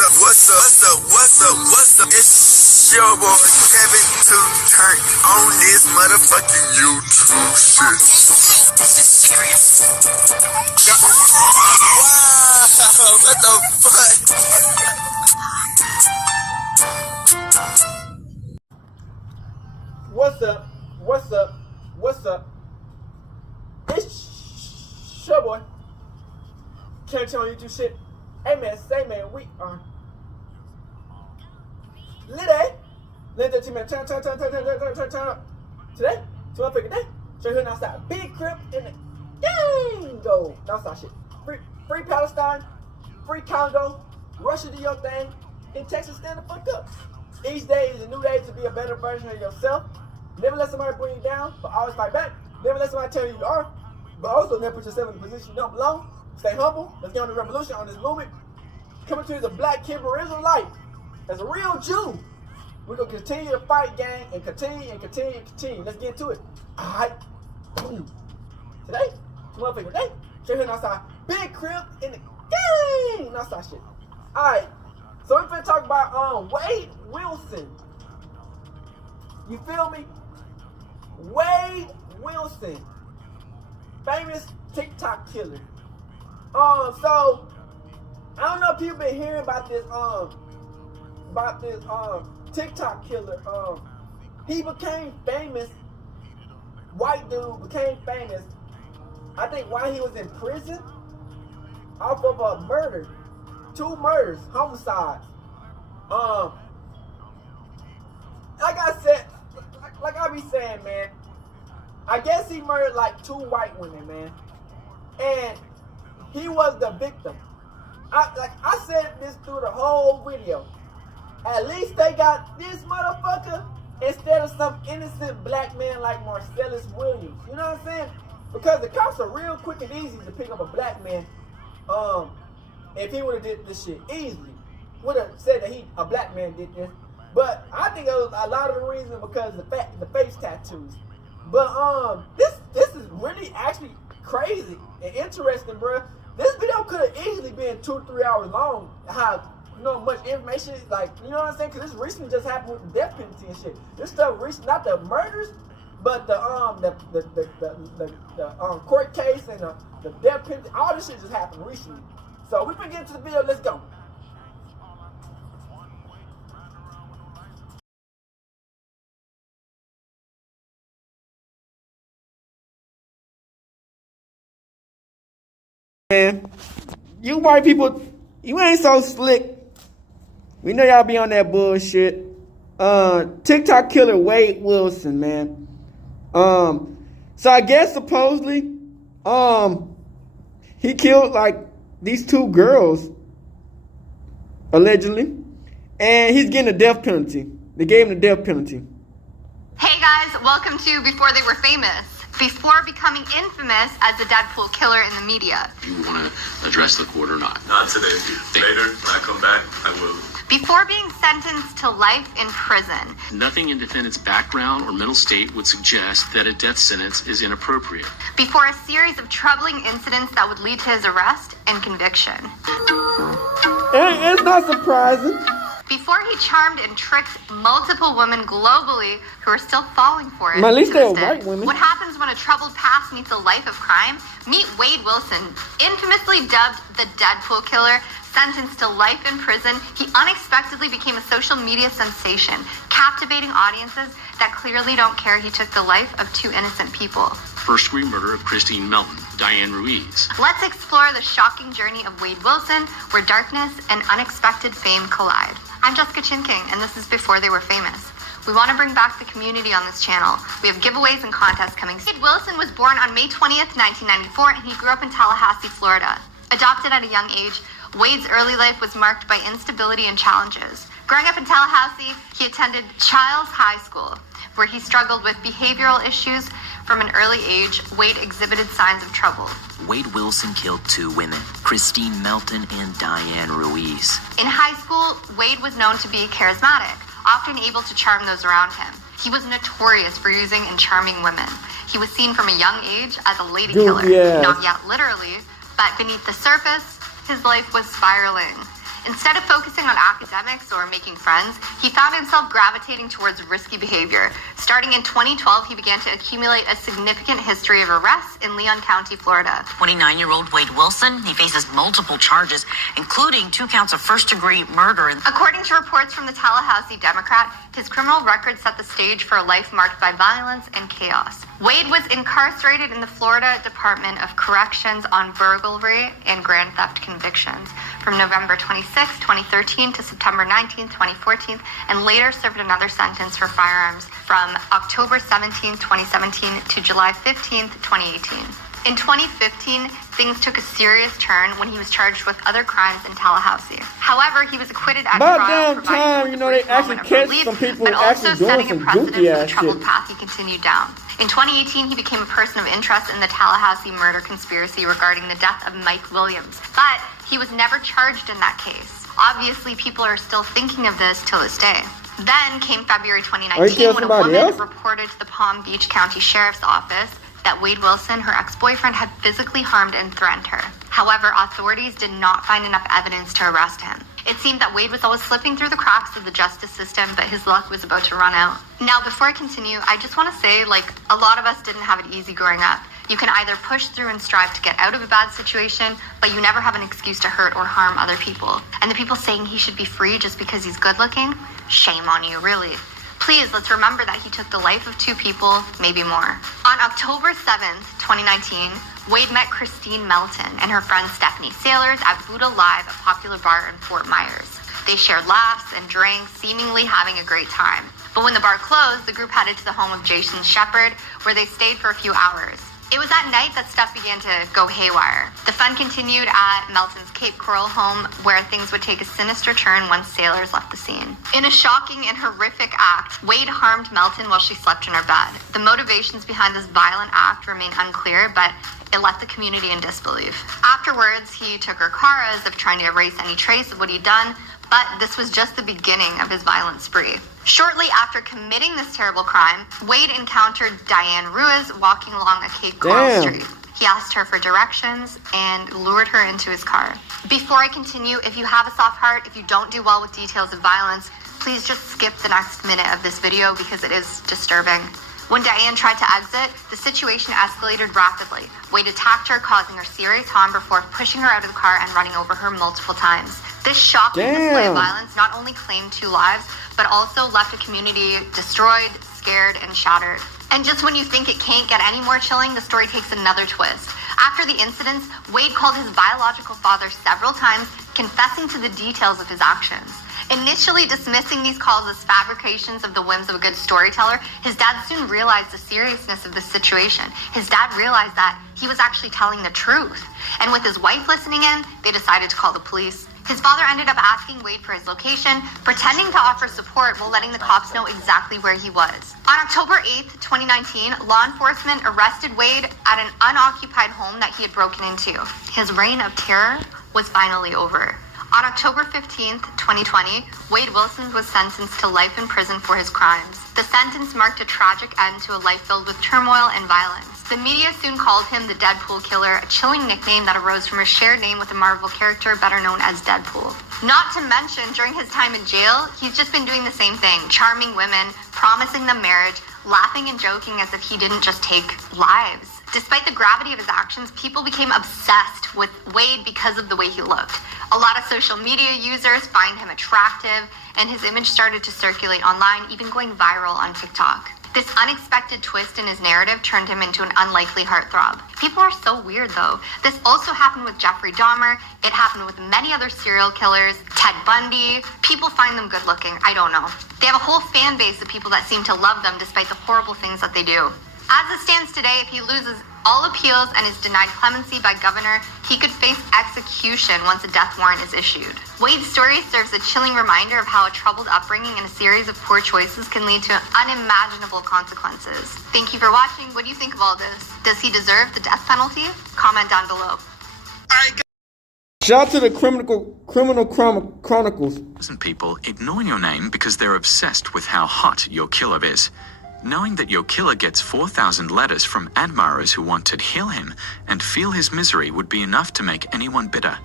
What's up? It's your boy Kevin to turn on this motherfucking YouTube shit. Wow, what the fuck? What's up? It's your boy. Can't tell you YouTube shit. Hey man, say man, we are lit. Let the team man turn up. Today, to my freaking day. Straight here outside. Big crib in the gang go. Outside shit. Free Palestine, free Congo, Russia do your thing, in Texas stand the fuck up. Each day is a new day to be a better version of yourself. Never let somebody bring you down, but always fight back. Never let somebody tell you you are, but also never put yourself in a position you don't belong. Stay humble. Let's get on the revolution on this movement. Coming to you as a black Hebrew Israelite, as a real Jew. We're going to continue to fight, gang, and continue. Let's get into it. All right. Today, motherfucker day. Straight here outside. Big crib in the gang. Outside shit. All right. So we're going to talk about Wade Wilson. You feel me? Wade Wilson. Famous TikTok killer. So I don't know if you've been hearing about this TikTok killer. He became famous. White dude became famous, I think, while he was in prison off of a murder. 2 murders, homicides. Like I said, like I be saying, man, I guess he murdered like 2 white women, man. And he was the victim. I said this through the whole video. At least they got this motherfucker instead of some innocent black man like Marcellus Williams. You know what I'm saying? Because the cops are real quick and easy to pick up a black man. If he would have did this shit easily, would have said that a black man did this. But I think it was a lot of the reason because of the face tattoos. But this is really actually crazy and interesting, bro. This video could have easily been 2-3 hours long. How much information, like, you know what I'm saying? Because this recently just happened with the death penalty and shit. This stuff recent, not the murders, but the court case and the death penalty. All this shit just happened recently. So we can get into the video. Let's go. Man, you white people, you ain't so slick. We know y'all be on that bullshit. TikTok killer Wade Wilson, man. So I guess supposedly, he killed like these 2 girls, allegedly, and he's getting a death penalty. They gave him the death penalty. Hey guys, welcome to Before They Were Famous. Before becoming infamous as the Deadpool killer in the media. You want to address the court or not? Not today. Later, when I come back, I will. Before being sentenced to life in prison. Nothing in defendant's background or mental state would suggest that a death sentence is inappropriate. Before a series of troubling incidents that would lead to his arrest and conviction. It's not surprising. Before he charmed and tricked multiple women globally who are still falling for it. At least they were white women. What happens when a troubled past meets a life of crime? Meet Wade Wilson, infamously dubbed the Deadpool killer. Sentenced to life in prison, he unexpectedly became a social media sensation, captivating audiences that clearly don't care he took the life of 2 innocent people. First-degree murder of Christine Melton, Diane Ruiz. Let's explore the shocking journey of Wade Wilson, where darkness and unexpected fame collide. I'm Jessica Chinking, and this is Before They Were Famous. We want to bring back the community on this channel. We have giveaways and contests coming soon. Wade Wilson was born on May 20th, 1994, and he grew up in Tallahassee, Florida. Adopted at a young age, Wade's early life was marked by instability and challenges. Growing up in Tallahassee, he attended Childs High School, where he struggled with behavioral issues. From an early age, Wade exhibited signs of trouble. Wade Wilson killed 2 women, Christine Melton and Diane Ruiz. In high school, Wade was known to be charismatic, often able to charm those around him. He was notorious for using and charming women. He was seen from a young age as a lady killer, not yet literally, but beneath the surface, his life was spiraling. Instead of focusing on academics or making friends, he found himself gravitating towards risky behavior. Starting in 2012, he began to accumulate a significant history of arrests in Leon County, Florida. 29-year-old Wade Wilson, he faces multiple charges, including 2 counts of first-degree murder. According to reports from the Tallahassee Democrat, his criminal record set the stage for a life marked by violence and chaos. Wade was incarcerated in the Florida Department of Corrections on burglary and grand theft convictions from November 26, 2013 to September 19, 2014, and later served another sentence for firearms from October 17, 2017 to July 15, 2018. In 2015, things took a serious turn when he was charged with other crimes in Tallahassee. However, he was acquitted at About trial, damn time, you know, they actually catch some people but also actually doing setting a some precedent goofy for the ass troubled shit. path he continued down. In 2018, he became a person of interest in the Tallahassee murder conspiracy regarding the death of Mike Williams, but he was never charged in that case. Obviously, people are still thinking of this till this day. Then came February 2019 when a woman reported to the Palm Beach County Sheriff's Office that Wade Wilson, her ex-boyfriend, had physically harmed and threatened her. However, authorities did not find enough evidence to arrest him. It seemed that Wade was always slipping through the cracks of the justice system, but his luck was about to run out. Now, before I continue, I just want to say, a lot of us didn't have it easy growing up. You can either push through and strive to get out of a bad situation, but you never have an excuse to hurt or harm other people. And the people saying he should be free just because he's good looking, shame on you, really. Please, let's remember that he took the life of 2 people, maybe more. On October 7th, 2019, Wade met Christine Melton and her friend Stephanie Sailors at Buddha Live, a popular bar in Fort Myers. They shared laughs and drinks, seemingly having a great time. But when the bar closed, the group headed to the home of Jason Shepard, where they stayed for a few hours. It was that night that stuff began to go haywire. The fun continued at Melton's Cape Coral home, where things would take a sinister turn once sailors left the scene. In a shocking and horrific act, Wade harmed Melton while she slept in her bed. The motivations behind this violent act remain unclear, but it left the community in disbelief. Afterwards, he took her car as if trying to erase any trace of what he'd done, but this was just the beginning of his violent spree. Shortly after committing this terrible crime, Wade encountered Diane Ruiz walking along a Cape Coral street. He asked her for directions and lured her into his car. Before I continue, if you have a soft heart, if you don't do well with details of violence, please just skip the next minute of this video because it is disturbing. When Diane tried to exit, the situation escalated rapidly. Wade attacked her, causing her serious harm before pushing her out of the car and running over her multiple times. This shocking display of violence not only claimed 2 lives, but also left a community destroyed, scared, and shattered. And just when you think it can't get any more chilling, the story takes another twist. After the incidents, Wade called his biological father several times, confessing to the details of his actions. Initially dismissing these calls as fabrications of the whims of a good storyteller, his dad soon realized the seriousness of the situation. His dad realized that he was actually telling the truth. And with his wife listening in, they decided to call the police. His father ended up asking Wade for his location, pretending to offer support while letting the cops know exactly where he was. On October 8th, 2019, law enforcement arrested Wade at an unoccupied home that he had broken into. His reign of terror was finally over. On October 15th, 2020, Wade Wilson was sentenced to life in prison for his crimes. The sentence marked a tragic end to a life filled with turmoil and violence. The media soon called him the Deadpool Killer, a chilling nickname that arose from a shared name with a Marvel character better known as Deadpool. Not to mention, during his time in jail, he's just been doing the same thing, charming women, promising them marriage, laughing and joking as if he didn't just take lives. Despite the gravity of his actions, people became obsessed with Wade because of the way he looked. A lot of social media users find him attractive, and his image started to circulate online, even going viral on TikTok. This unexpected twist in his narrative turned him into an unlikely heartthrob. People are so weird, though. This also happened with Jeffrey Dahmer. It happened with many other serial killers, Ted Bundy. People find them good looking. I don't know. They have a whole fan base of people that seem to love them despite the horrible things that they do. As it stands today, if he loses all appeals and is denied clemency by governor, he could face execution once a death warrant is issued. Wade's story serves a chilling reminder of how a troubled upbringing and a series of poor choices can lead to unimaginable consequences. Thank you for watching. What do you think of all this? Does he deserve the death penalty? Comment down below. Shout out to the Criminal Chronicles. Listen, people ignore your name because they're obsessed with how hot your killer is. Knowing that your killer gets 4,000 letters from admirers who want to heal him and feel his misery would be enough to make anyone bitter.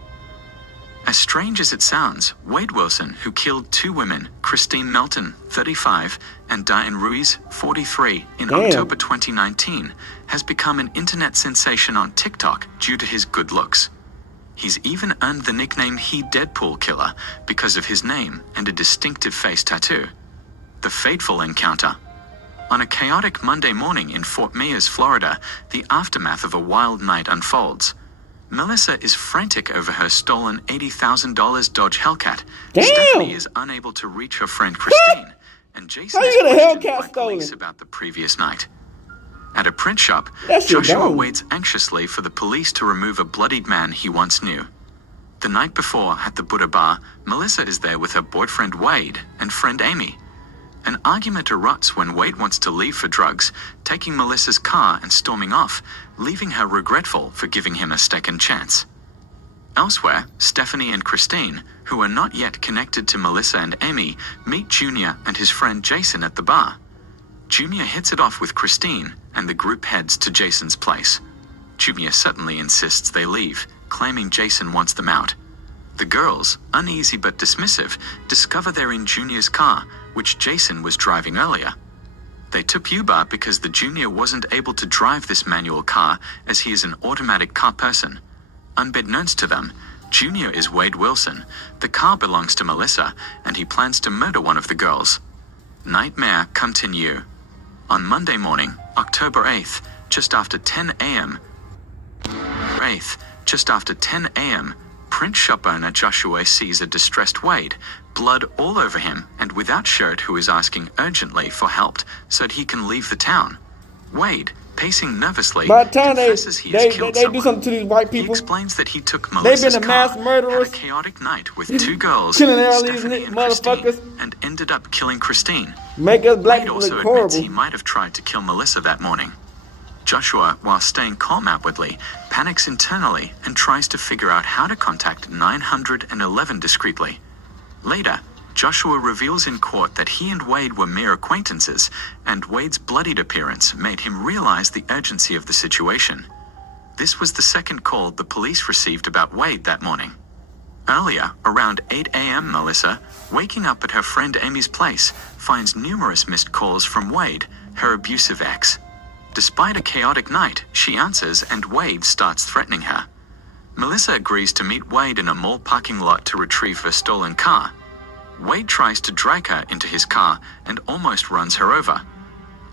As strange as it sounds, Wade Wilson, who killed 2 women, Christine Melton, 35, and Diane Ruiz, 43, in October 2019, has become an internet sensation on TikTok due to his good looks. He's even earned the nickname He Deadpool Killer because of his name and a distinctive face tattoo. The fateful encounter. On a chaotic Monday morning in Fort Myers, Florida, the aftermath of a wild night unfolds. Melissa is frantic over her stolen $80,000 Dodge Hellcat. Stephanie is unable to reach her friend Christine, and Jason is questioned by police about the previous night. At a print shop, Joshua waits anxiously for the police to remove a bloodied man he once knew. The night before, at the Buddha Bar, Melissa is there with her boyfriend Wade and friend Amy. An argument erupts when Wade wants to leave for drugs, taking Melissa's car and storming off, leaving her regretful for giving him a second chance. Elsewhere, Stephanie and Christine, who are not yet connected to Melissa and Amy, meet Junior and his friend Jason at the bar. Junior hits it off with Christine, and the group heads to Jason's place. Junior suddenly insists they leave, claiming Jason wants them out. The girls, uneasy but dismissive, discover they're in Junior's car, which Jason was driving earlier. They took Uber because the Junior wasn't able to drive this manual car as he is an automatic car person. Unbeknownst to them, Junior is Wade Wilson, the car belongs to Melissa, and he plans to murder one of the girls. Nightmare continue. On Monday morning, October 8th, just after 10 a.m., print shop owner Joshua sees a distressed Wade, blood all over him and without shirt, who is asking urgently for help so that he can leave the town. Wade, pacing nervously, confesses he has killed someone. Do something to these white people. He explains that he took Melissa's car, had a chaotic night with 2 girls, Stephanie and Christine, and ended up killing Christine. Make us black Wade also admits he might have tried to kill Melissa that morning. Joshua, while staying calm outwardly, panics internally and tries to figure out how to contact 911 discreetly. Later, Joshua reveals in court that he and Wade were mere acquaintances, and Wade's bloodied appearance made him realize the urgency of the situation. This was the second call the police received about Wade that morning. Earlier, around 8 a.m., Melissa, waking up at her friend Amy's place, finds numerous missed calls from Wade, her abusive ex. Despite a chaotic night, she answers and Wade starts threatening her. Melissa agrees to meet Wade in a mall parking lot to retrieve her stolen car. Wade tries to drag her into his car and almost runs her over.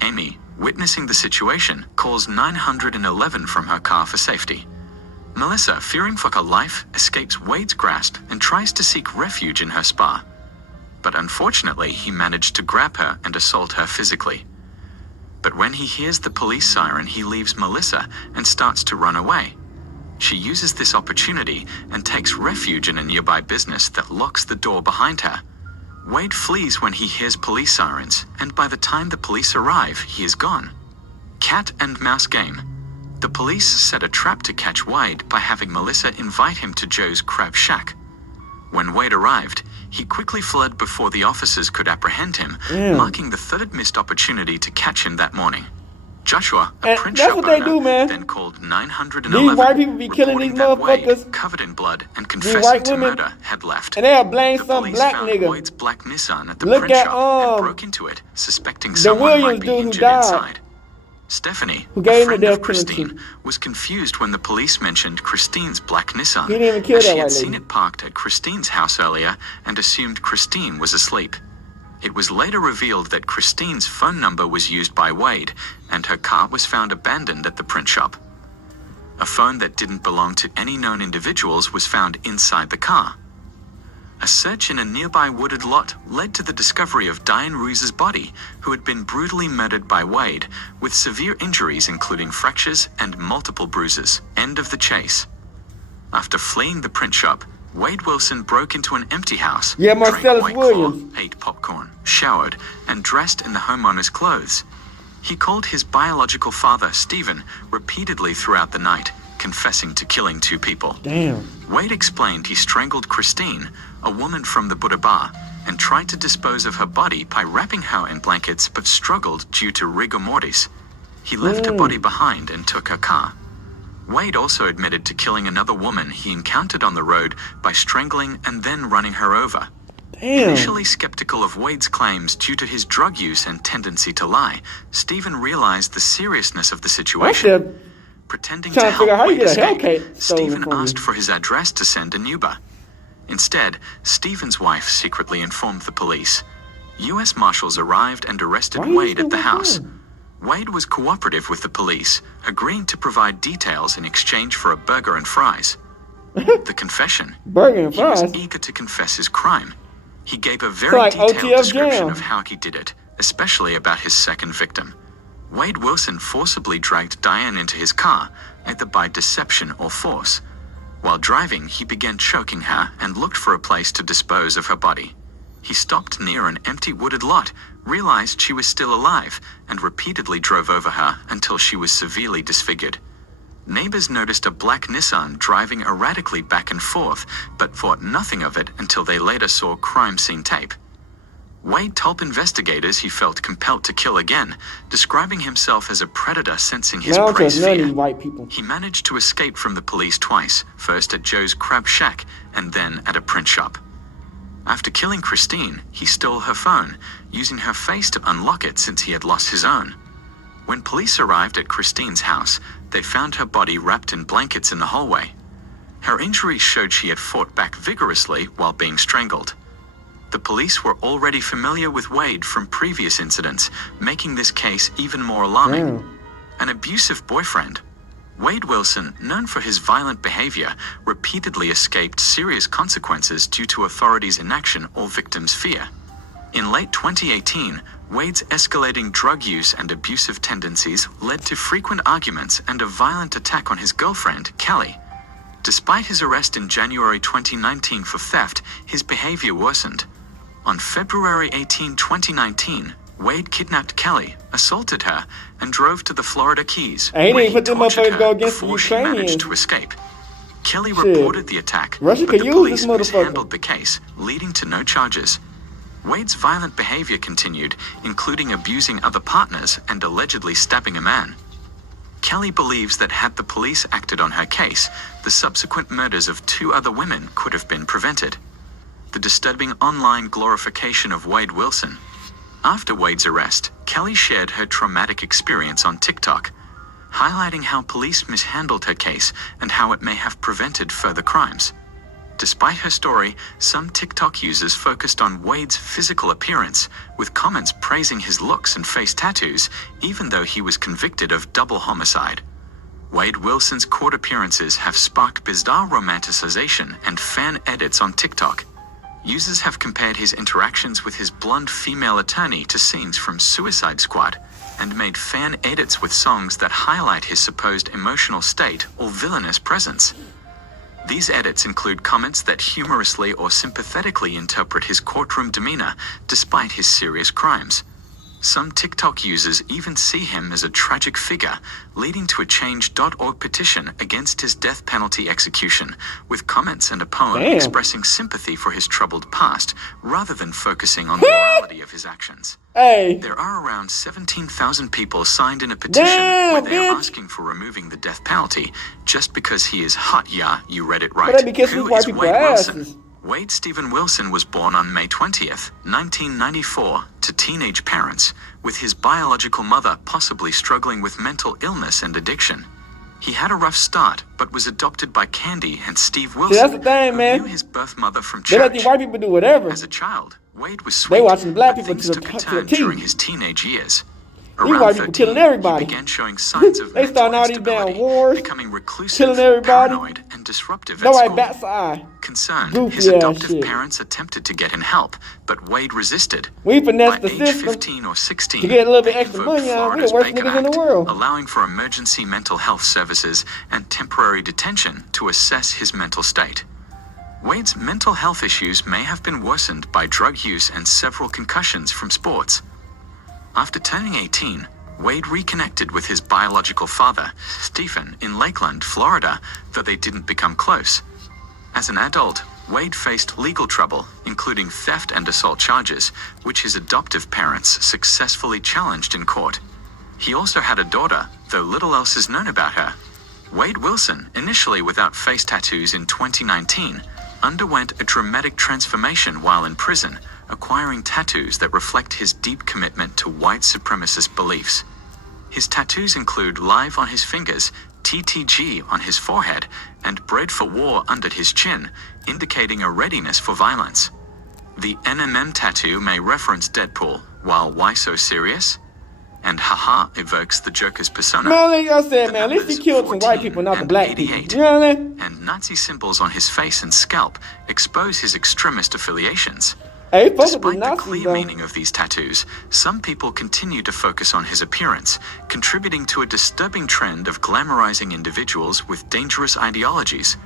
Amy, witnessing the situation, calls 911 from her car for safety. Melissa, fearing for her life, escapes Wade's grasp and tries to seek refuge in her spa. But unfortunately, he managed to grab her and assault her physically. But when he hears the police siren, he leaves Melissa and starts to run away. She uses this opportunity and takes refuge in a nearby business that locks the door behind her. Wade flees when he hears police sirens, and by the time the police arrive, he is gone. Cat and mouse game. The police set a trap to catch Wade by having Melissa invite him to Joe's Crab Shack. When Wade arrived, he quickly fled before the officers could apprehend him, marking the third missed opportunity to catch him that morning. Joshua, a print shop owner, then called 911, these white people be killing these motherfuckers, Wade, covered in blood and confessing to murder, had left. And they'll blame some police black found nigga. Wade's black Nissan at the print shop and broke into it, suspecting the someone Williams might be dude who injured died. inside. Stephanie, Who gave a him friend the of death Christine, penalty. was confused when the police mentioned Christine's black Nissan, He didn't even kill as that she had white seen lady. it parked at Christine's house earlier and assumed Christine was asleep. It was later revealed that Christine's phone number was used by Wade, and her car was found abandoned at the print shop. A phone that didn't belong to any known individuals was found inside the car. A search in a nearby wooded lot led to the discovery of Diane Ruiz's body, who had been brutally murdered by Wade, with severe injuries including fractures and multiple bruises. End of the chase. After fleeing the print shop, Wade Wilson broke into an empty house, Yeah, drank Marcellus White Williams. Claw, ate popcorn, showered, and dressed in the homeowner's clothes. He called his biological father, Stephen, repeatedly throughout the night, confessing to killing 2 people. Damn. Wade explained he strangled Christine, a woman from the Buddha Bar, and tried to dispose of her body by wrapping her in blankets but struggled due to rigor mortis. He left her body behind and took her car. Wade also admitted to killing another woman he encountered on the road by strangling and then running her over. Damn. Initially skeptical of Wade's claims due to his drug use and tendency to lie, Stephen realized the seriousness of the situation. Pretending to Trying to figure out how help you Wade get a escape, Hellcat stolen Stephen from you. asked for his address to send an Uber. Instead, Stephen's wife secretly informed the police. U.S. Marshals arrived and arrested Why are you Wade still at the with house. him? Wade was cooperative with the police, agreeing to provide details in exchange for a burger and fries. The confession. Burger and He was fries. eager to confess his crime. He gave a very like detailed OTF description jam. of how he did it, especially about his second victim. Wade Wilson forcibly dragged Diane into his car, either by deception or force. While driving, he began choking her and looked for a place to dispose of her body. He stopped near an empty wooded lot, realized she was still alive, and repeatedly drove over her until she was severely disfigured. Neighbors noticed a black Nissan driving erratically back and forth, but thought nothing of it until they later saw crime scene tape. Wade told investigators he felt compelled to kill again, describing himself as a predator sensing his Man, I don't prey's trust none of fear. these white people. He managed to escape from the police twice, first at Joe's Crab Shack and then at a print shop. After killing Christine, he stole her phone, using her face to unlock it since he had lost his own. When police arrived at Christine's house, they found her body wrapped in blankets in the hallway. Her injuries showed she had fought back vigorously while being strangled. The police were already familiar with Wade from previous incidents, making this case even more alarming. Damn. An abusive boyfriend. Wade Wilson, known for his violent behavior, repeatedly escaped serious consequences due to authorities' inaction or victims' fear. In late 2018, Wade's escalating drug use and abusive tendencies led to frequent arguments and a violent attack on his girlfriend, Kelly. Despite his arrest in January 2019 for theft, his behavior worsened. On February 18, 2019, Wade kidnapped Kelly, assaulted her, and drove to the Florida Keys, Hey, he where didn't put them tortured motherfuckers her go against the before she managed Ukrainians. to escape. Kelly Shit. reported the attack, Russia but could the use police this motherfucker. mishandled the case, leading to no charges. Wade's violent behavior continued, including abusing other partners and allegedly stabbing a man. Kelly believes that had the police acted on her case, the subsequent murders of 2 other women could have been prevented. The disturbing online glorification of Wade Wilson. After Wade's arrest, Kelly shared her traumatic experience on TikTok, highlighting how police mishandled her case and how it may have prevented further crimes. Despite her story, some TikTok users focused on Wade's physical appearance, with comments praising his looks and face tattoos, even though he was convicted of double homicide. Wade Wilson's court appearances have sparked bizarre romanticization and fan edits on TikTok. Users have compared his interactions with his blonde female attorney to scenes from Suicide Squad, and made fan edits with songs that highlight his supposed emotional state or villainous presence. These edits include comments that humorously or sympathetically interpret his courtroom demeanor despite his serious crimes. Some TikTok users even see him as a tragic figure, leading to a Change.org petition against his death penalty execution, with comments and a poem Damn. expressing sympathy for his troubled past, rather than focusing on the morality of his actions. Hey. There are around 17,000 people signed in a petition Damn, where they are bitch. asking for removing the death penalty, just because he is hot, yeah, you read it But right. they be kissing Who white is people Wade asses. Wilson? Wade Stephen Wilson was born on May 20th, 1994, to teenage parents, with his biological mother possibly struggling with mental illness and addiction. He had a rough start, but was adopted by Candy and Steve Wilson, that's the thing, who man. knew his birth mother from They let church. these white people do whatever. As a child, Wade was sweet, They watching black but people things to the took a to the turn T. during his teenage years. These Around white people 13, killing everybody. he began showing signs of They mental starting all these damn instability, wars, becoming reclusive, killing everybody. paranoid, and disruptive at Nobody school. bats an eye. Concerned, Goofy his ass adoptive shit. parents attempted to get him help, but Wade resisted. We By finessed the age system 15 or 16, to get a little bit they extra invoked money out. We Florida's the worst Bacon niggas in the Act, world. allowing for emergency mental health services and temporary detention to assess his mental state. Wade's mental health issues may have been worsened by drug use and several concussions from sports. After turning 18, Wade reconnected with his biological father, Stephen, in Lakeland, Florida, though they didn't become close. As an adult, Wade faced legal trouble, including theft and assault charges, which his adoptive parents successfully challenged in court. He also had a daughter, though little else is known about her. Wade Wilson, initially without face tattoos in 2019, underwent a dramatic transformation while in prison, acquiring tattoos that reflect his deep commitment to white supremacist beliefs. His tattoos include Live on his fingers, TTG on his forehead, and Bred for War under his chin, indicating a readiness for violence. The NMM tattoo may reference Deadpool, while Why So Serious? And Haha evokes the Joker's persona. Man, like I said, The man, at least he numbers killed some white 14 people, not the and black people. 88 You know what I mean? And Nazi symbols on his face and scalp expose his extremist affiliations. Hey, he fuck with the Despite the Nazis, clear though. meaning of these tattoos, some people continue to focus on his appearance, contributing to a disturbing trend of glamorizing individuals with dangerous ideologies.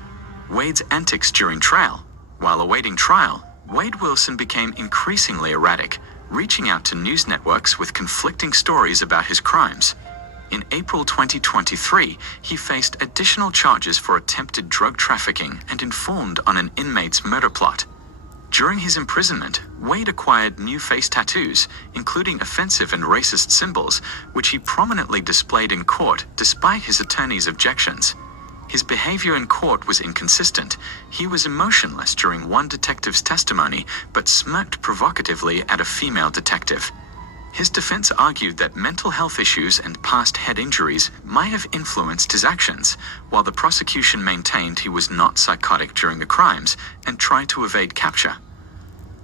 Wade's antics during trial. While awaiting trial, Wade Wilson became increasingly erratic, reaching out to news networks with conflicting stories about his crimes. In April 2023, he faced additional charges for attempted drug trafficking and informed on an inmate's murder plot. During his imprisonment, Wade acquired new face tattoos, including offensive and racist symbols, which he prominently displayed in court despite his attorney's objections. His behavior in court was inconsistent. He was emotionless during one detective's testimony, but smirked provocatively at a female detective. His defense argued that mental health issues and past head injuries might have influenced his actions, while the prosecution maintained he was not psychotic during the crimes and tried to evade capture.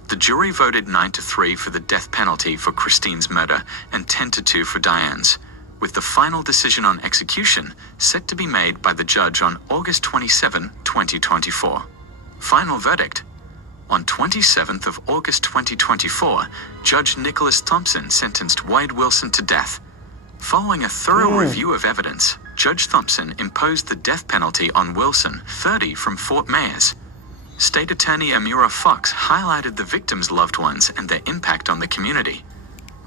The jury voted 9-3 for the death penalty for Christine's murder and 10-2 for Diane's, with the final decision on execution set to be made by the judge on August 27, 2024. Final verdict. On 27th of August 2024, Judge Nicholas Thompson sentenced Wade Wilson to death. Following a thorough review of evidence, Judge Thompson imposed the death penalty on Wilson, 30, from Fort Myers. State Attorney Amira Fox highlighted the victims' loved ones and their impact on the community.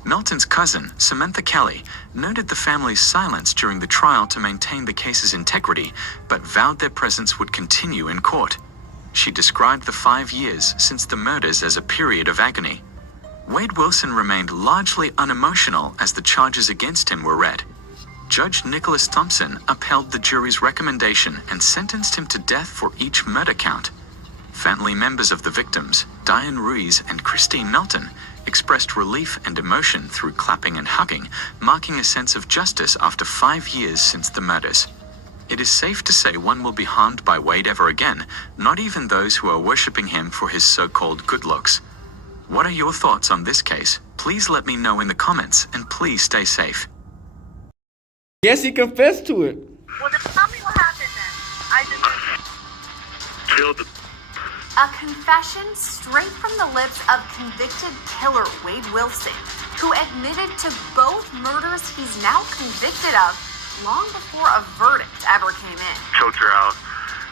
Melton's cousin, Samantha Kelly, noted the family's silence during the trial to maintain the case's integrity, but vowed their presence would continue in court. She described the 5 years since the murders as a period of agony. Wade Wilson remained largely unemotional as the charges against him were read. Judge Nicholas Thompson upheld the jury's recommendation and sentenced him to death for each murder count. Family members of the victims, Diane Ruiz and Christine Melton, expressed relief and emotion through clapping and hugging, marking a sense of justice after 5 years since the murders. It is safe to say one will be harmed by Wade ever again, not even those who are worshipping him for his so-called good looks. What are your thoughts on this case? Please let me know in the comments, and please stay safe. Yes, he confessed to it. Well, then tell me what happened then. I just Killed the A confession straight from the lips of convicted killer Wade Wilson, who admitted to both murders he's now convicted of long before a verdict ever came in. choked her out,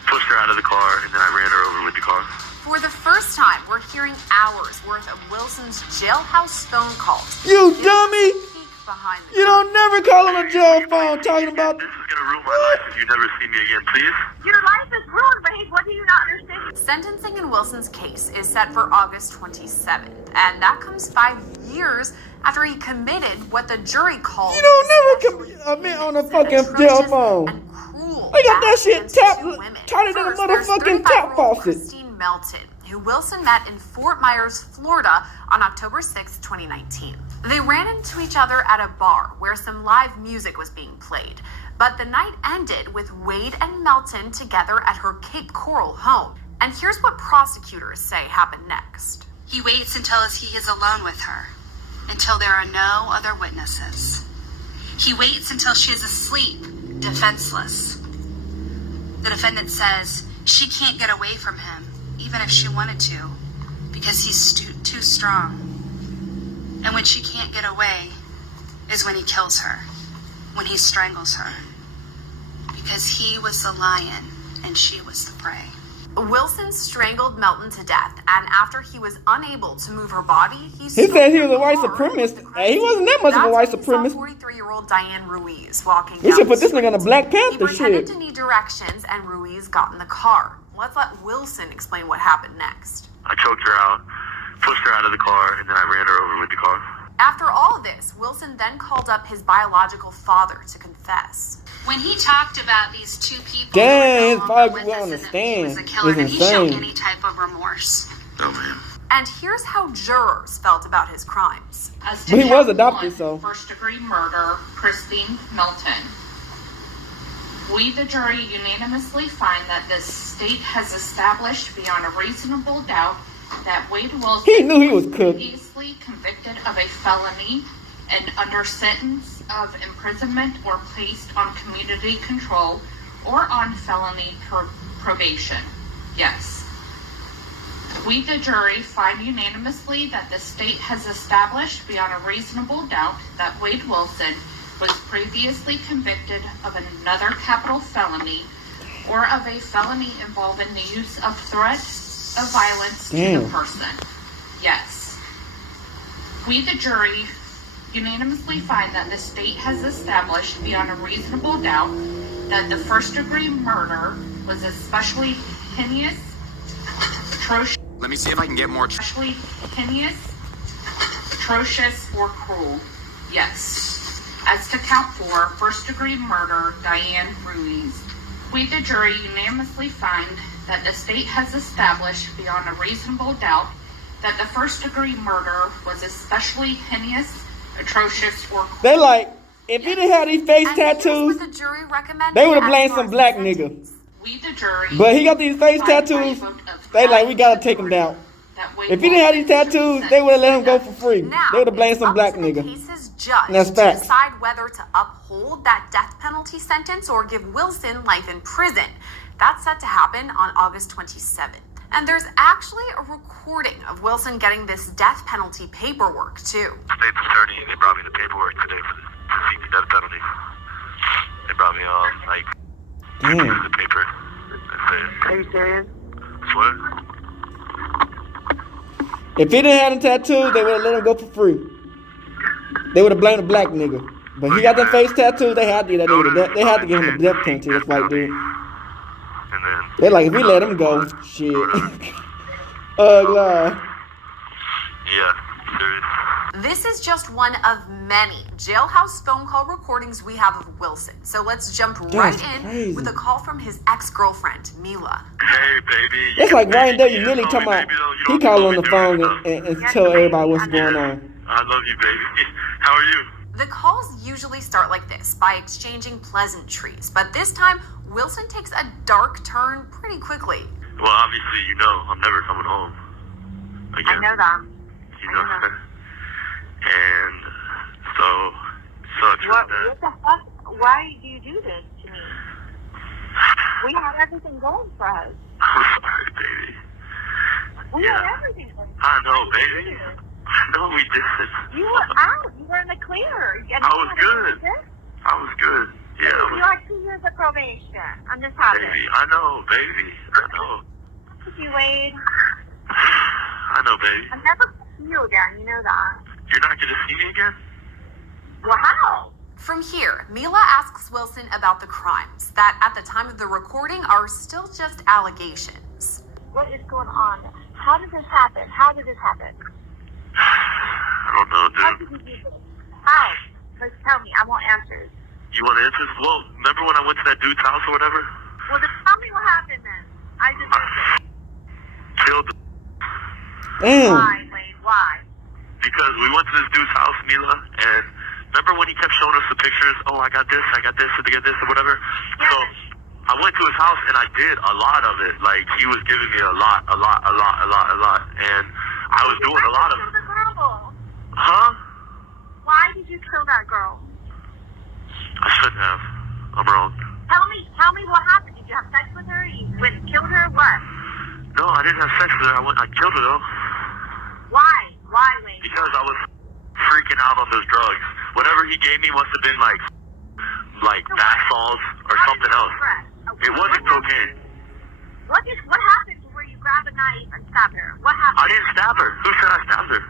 pushed her out of the car, and then I ran her over with the car. For the first time, we're hearing hours worth of Wilson's jailhouse phone calls. You dummy! Peek behind the You don't never call on a jail phone talking about... This is gonna ruin my life if you never see me again, please. your life is ruined, Wade. What do you not understand? Sentencing in Wilson's case is set for August 27th, and that comes 5 years after he committed what the jury called You don't never admit on a fucking jail phone. and cruel They got that act shit against tapped, two women. tighter than a First, there's motherfucking tap 35-year-old faucet. Christine Melton, who Wilson met in Fort Myers, Florida on October 6, 2019. They ran into each other at a bar where some live music was being played, but the night ended with Wade and Melton together at her Cape Coral home. And here's what prosecutors say happened next. He waits until he is alone with her, until there are no other witnesses. He waits until she is asleep, defenseless. The defendant says she can't get away from him, even if she wanted to, because he's too strong. And when she can't get away is when he kills her, when he strangles her, because he was the lion and she was the prey. Wilson strangled Melton to death, and after he was unable to move her body, he said he was a white supremacist. Hey, he wasn't that much of a white supremacist. 43-year-old Diane Ruiz walking We down should put the this nigga on a street. Black He Panther pretended shit. to need directions, and Ruiz got in the car. Let's let Wilson explain what happened next. I choked her out, pushed her out of the car, and then I ran her over with the car. After all of this, Wilson then called up his biological father to confess. When he talked about these two people Dang, his who were no father longer will with us and that he was understand. a killer, It's did he show insane. any type of remorse? No, man. And here's how jurors felt about his crimes. As to But he was count adopted, one, so. First-degree murder, Christine Melton. We, the jury, unanimously find that the state has established beyond a reasonable doubt that Wade Wilson He knew he was cooked. previously convicted of a felony and under sentence of imprisonment or placed on community control or on felony probation. Yes. We, the jury, find unanimously that the state has established beyond a reasonable doubt that Wade Wilson was previously convicted of another capital felony or of a felony involving the use of threat of violence to the person. Yes. We, the jury, unanimously find that the state has established beyond a reasonable doubt that the first-degree murder was especially heinous, atrocious. Let me see if I can get more. Especially heinous, atrocious, or cruel. Yes. As to count 4, first-degree murder, Diane Ruiz. We, the jury, unanimously find that the state has established beyond a reasonable doubt that the first-degree murder was especially heinous, atrocious, or cruel. They like, if he didn't have these face And here's tattoos, what the jury recommended they would have as blamed far some as black the nigga. sentence. We, the jury, But he got these face find by a tattoos. vote of They like, 5 we gotta take him down. that Wade If he didn't have these Wilson tattoos, should they would have let him be go sentenced. for free. Now, They would have blamed it's some up black to the nigga. case's judge That's to facts. decide whether to uphold that death penalty sentence or give Wilson life in prison. That's set to happen on August 27th. And there's actually a recording of Wilson getting this death penalty paperwork, too. State's attorney, they brought me the paperwork today to seek the death penalty. They brought me Damn. the paper. Are you serious? Swear? If he didn't have them tattoos, they would have let him go for free. They would have blamed the black nigga. But he got them face tattoos, they had to get that nigga. They had to give him the death penalty, this white dude. And then, They're like, if we let him go, shit. Ugly. yeah, serious. This is just one of many jailhouse phone call recordings we have of Wilson. So let's jump right in crazy. with a call from his ex-girlfriend, Mila. Hey, baby. That's like Ryan baby, W. Millie love talking me, about, baby, though. You he don't call love on me the doing phone it, and though. tell everybody what's going on. I love you, baby. How are you? The calls usually start like this, by exchanging pleasantries. But this time, Wilson takes a dark turn pretty quickly. Well, obviously, you know, I'm never coming home. Again. I know that. You know. And so, sucks What that. the fuck? Why do you do this to me? We had everything going for us. I'm sorry, baby. We Yeah. had everything going for us. I know, Why did you baby. do this? I know we did. You were out. You were in the clear. And I you was had good. everything. I was good. Yeah, I You was, had 2 years of probation. I'm just happy. baby. I know, baby. I know. You, Wade. I know, baby. I'm never going to see you again. You know that. You're not going to see me again? Well, how? From here, Mila asks Wilson about the crimes that, at the time of the recording, are still just allegations. What is going on? How did this happen? How did this happen? I don't know, How dude. did you do this? How? Like, tell me. I want answers. You want answers? Well, remember when I went to that dude's house or whatever? Well, then tell me what happened then. I deserve it. Killed the... Damn. Why, Wade? Why? Because we went to this dude's house, Mila, and remember when he kept showing us the pictures? Oh, I got this, I got this, or whatever? Yes. So, I went to his house and I did a lot of it. Like, he was giving me a lot. And I was doing a lot of... Why did you kill the girl? Huh? Why did you kill that girl? I shouldn't have. I'm wrong. Tell me what happened. Did you have sex with her? You went and killed her? What? No, I didn't have sex with her. I killed her, though. Why? Why, Wade? Because I was freaking out on those drugs. Whatever he gave me must have been like bath salts or something else. It wasn't cocaine. What happened to where you grabbed a knife and stabbed her? What happened? I didn't stab her. Who said I stabbed her?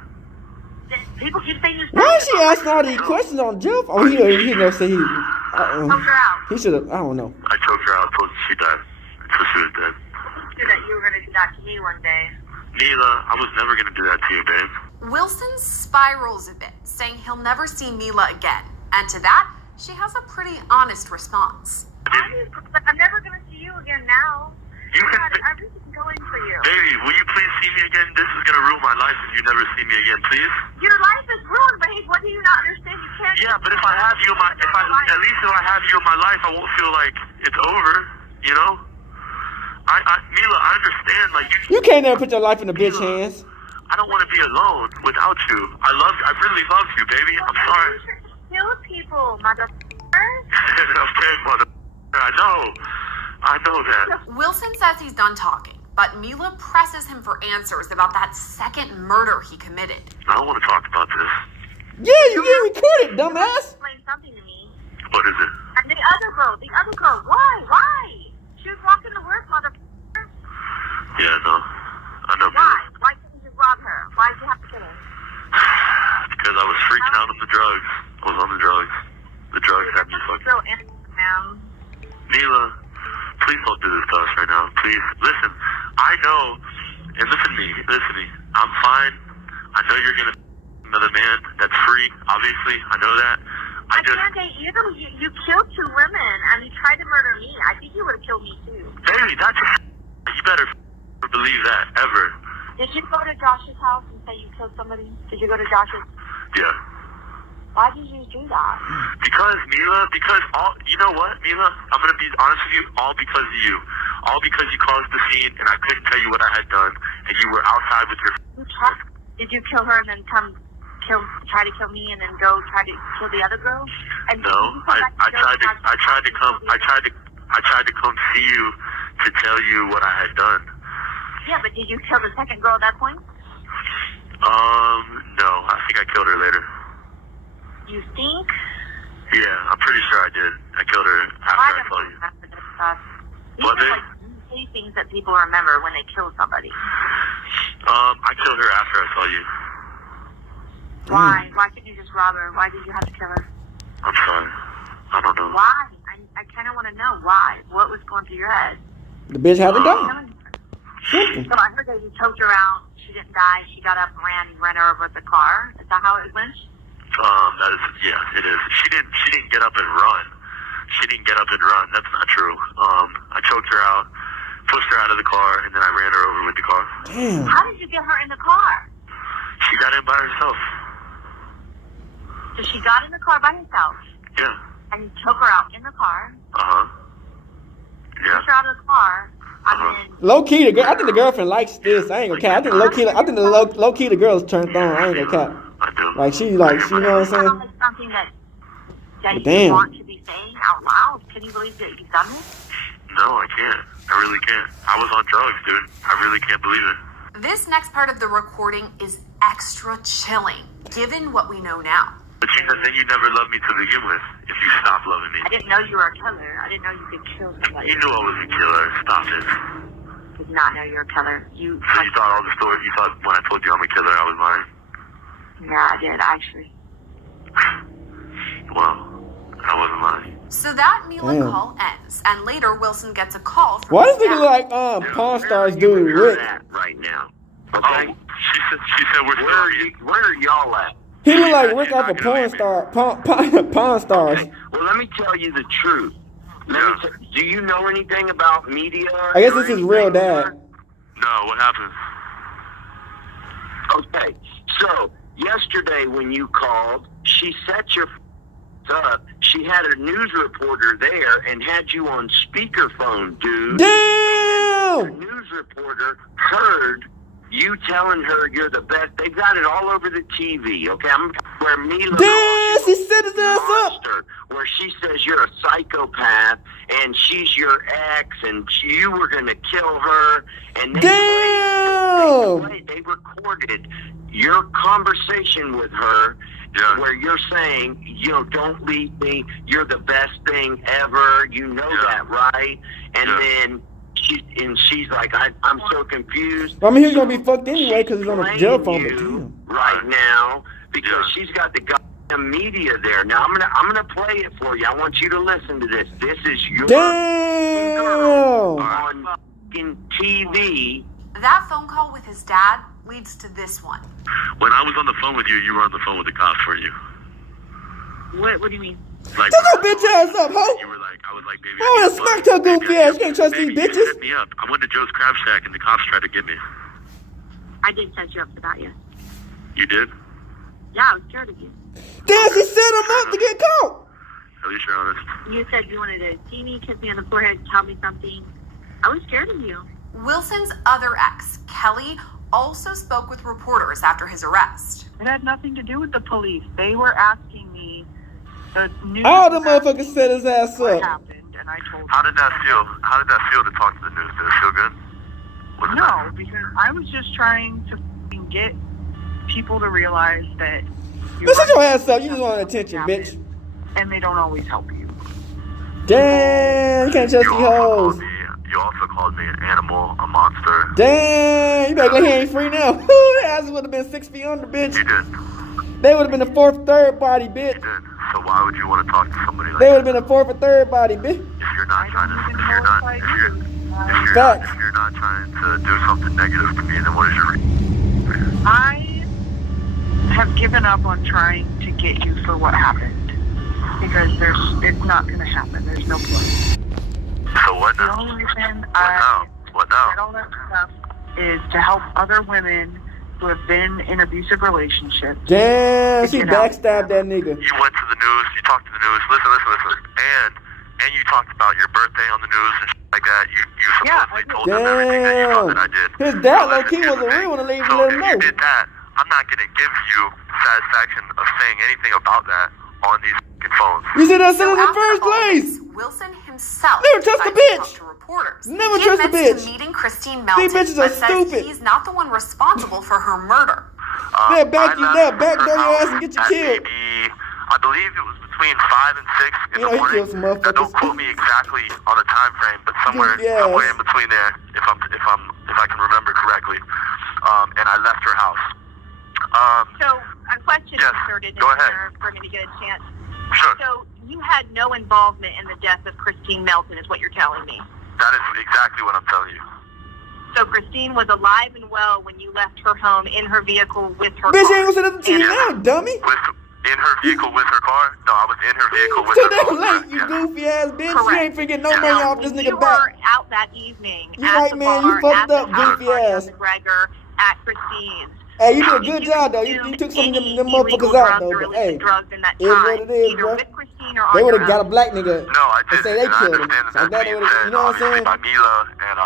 People keep saying you stabbed Why her. is she asking all these questions on Jeff? Oh, he gonna say he. Choked her out. He should have. I don't know. I choked her out until she died. Until she was dead. You knew that you were going to do that to me one day. Mila, I was never gonna do that to you, babe. Wilson spirals a bit, saying he'll never see Mila again. And to that, she has a pretty honest response. I'm never going to see you again now. You can, everything's going for you. baby, will you please see me again? This is gonna ruin my life if you never see me again, please. Your life is ruined, babe. What do you not understand? You can't. Yeah, but if I have you in my, at least if I have you in my life, I won't feel like it's over. You know? Mila, I understand. Like you can't never put your life in the bitch hands. I don't want to be alone without you. I really love you, baby. I'm sorry. You should kill people, motherfucker. Okay, motherfucker. I know that. Wilson says he's done talking, but Mila presses him for answers about that second murder he committed. I don't want to talk about this. Yeah, you get recorded, dumbass. Explain something to me. What is it? And the other girl, why? She was walking to work, motherfucker. Yeah, no. I know. Why? Why couldn't you rob her? Why did you have to kill her? Because I was freaking out on the drugs. I was on the drugs. The drugs had me fucking. So innocent now. Mila, please don't do this to us right now. Please. Listen, I know, and listen to me. I'm fine. I know you're going to another man that's free, obviously. I know that. I can't date you. You killed 2 women, and you tried to murder me. I think you would have killed me, too. Baby, that's you better believe that, ever. Did you go to Josh's house and say you killed somebody? Did you go to Josh's? Yeah. Why did you do that? Because, Mila, you know what, Mila? I'm going to be honest with you, all because of you. All because you caused the scene, and I couldn't tell you what I had done, and you were outside with your... Did you kill her and then try to kill me and then go try to kill the other girl? And no, I tried to come see you to tell you what I had done. Yeah, but did you kill the second girl at that point? No, I think I killed her later. You think? Yeah, I'm pretty sure I did. I killed her after I saw you. These are like things that people remember when they kill somebody. I killed her after I saw you. Why? Why couldn't you just rob her? Why did you have to kill her? I'm sorry. I don't know. Why? I kind of want to know why. What was going through your head? The bitch had to die. So I heard that you choked her out. She didn't die. She got up and ran. You ran her over with the car. Is that how it went? That is, yeah, it is. She didn't get up and run. That's not true. I choked her out, pushed her out of the car, and then I ran her over with the car. Damn. How did you get her in the car? She got in by herself. So she got in the car by herself. Yeah. And you took her out in the car. Yeah. Pushed her out of the car. Low key, I think the girlfriend likes this. I ain't gonna cap. I think low key the girl's turned on. I ain't gonna cap. I do. Like she, you know what I'm saying? Like something that you want to be saying out loud. Can you believe that you've done this? No, I can't. I really can't. I was on drugs, dude. I really can't believe it. This next part of the recording is extra chilling, given what we know now. But then you never loved me to begin with, if you stop loving me. I didn't know you were a killer. I didn't know you could kill somebody. You knew I was a killer. Stop it. I did not know you were a killer. So you thought all the stories, you thought when I told you I'm a killer, I was lying? Yeah, I did, actually. Well, I wasn't lying. So that Mila call ends, and later Wilson gets a call from Why does it look like Pawn Stars dude Rick? Right now. Okay? She said where are y'all at? He look like Rick off of Pawn Stars. Okay. Well, let me tell you the truth. Do you know anything about media? I guess this is real dad. No, what happened? Okay, so yesterday when you called, she set your up. She had a news reporter there and had you on speakerphone, dude. Damn! The news reporter heard you telling her you're the best. They got it all over the TV, okay? Where Mila damn, she set his ass up. Where she says you're a psychopath and she's your ex and you were going to kill her. And they recorded your conversation with her where you're saying, don't leave me. You're the best thing ever. You know that, right? And then she's like, I'm so confused. I mean, he's going to be fucked anyway because he's on a jail phone. Right now, because she's got the goddamn media there. Now, I'm gonna play it for you. I want you to listen to this. This is your girl on fucking TV That phone call with his dad leads to this one. When I was on the phone with you, you were on the phone with the cops, were you? What do you mean? Like, Shut your bitch ass up, ho! you were like, I was like, baby, I would've smacked her goofy ass. You can't trust these baby, bitches. you hit me up. I went to Joe's Crab Shack and the cops tried to get me. I did set you up for that, yes. You did? Yeah, I was scared of you. Damn, she set him up to get caught. At least you're honest. You said you wanted to see me, kiss me on the forehead, tell me something. I was scared of you. Wilson's other ex, Kelly, also spoke with reporters after his arrest. It had nothing to do with the police. They were asking me the news. All the motherfuckers set his ass what up. happened, and I told How did that feel? How did that feel to talk to the news? Did it feel good? No, because I was just trying to get people to realize that you Man, shut your ass up. You just want attention, bitch. and they don't always help you. Damn, you can't trust these hoes. You also called me an animal, a monster. Damn, you better go ahead and free now. Their asses would have been 6 feet under, bitch. You did. They would have been the fourth or third body, bitch. You did. So why would you want to talk to somebody like They would that? have been the fourth or third body, bitch. If you're not trying to, if you're not trying to do something negative to me, then what is your reason? I have given up on trying to get you for what happened because it's not going to happen. There's no point. So what now? The only reason What now? said all that stuff is to help other women who have been in abusive relationships. Damn, she backstabbed that nigga. You went to the news, you talked to the news, listen. And you talked about your birthday on the news and shit like that. You supposedly told them everything that you thought that I did. His dad low-key was a real one to leave and let him know. If you did that, I'm not going to give you satisfaction of saying anything about that on these phones. You should have said it in the first place. Wilson himself Never trust a decided to bitch. talk to reporters. Never he trust a admits bitch. to meeting Christine These Melton, bitches are but says stupid. he's not the one responsible for her murder. They'll back door your ass and get you killed. I believe it was between 5 and 6 in the morning. Now, don't quote me exactly on a time frame, but somewhere in between there, if I can remember correctly. And I left her house. So, a question inserted in there for me to get a chance. Sure. So, you had no involvement in the death of Christine Melton, is what you're telling me. That is exactly what I'm telling you. So, Christine was alive and well when you left her home in her vehicle with her Bitch, car. ain't gonna say nothing to you now, dummy. In her vehicle with her car? No, I was in her vehicle with Too her car. damn late, you goofy ass bitch. Correct. You ain't figured no money off this nigga You back. were out that evening You at right, the man. bar, You fucked at up, the house goofy party on ass. McGregor, at Christine's. Hey, you did a good job, though. You took some of them motherfuckers out, though. But hey, drugs in that it's time, what it is, either bro. with Christine or They on would your have got a own. black nigga. No, I and did. say they And I killed him. understand So that being would have, said, you know what I'm obviously, saying? by Mila and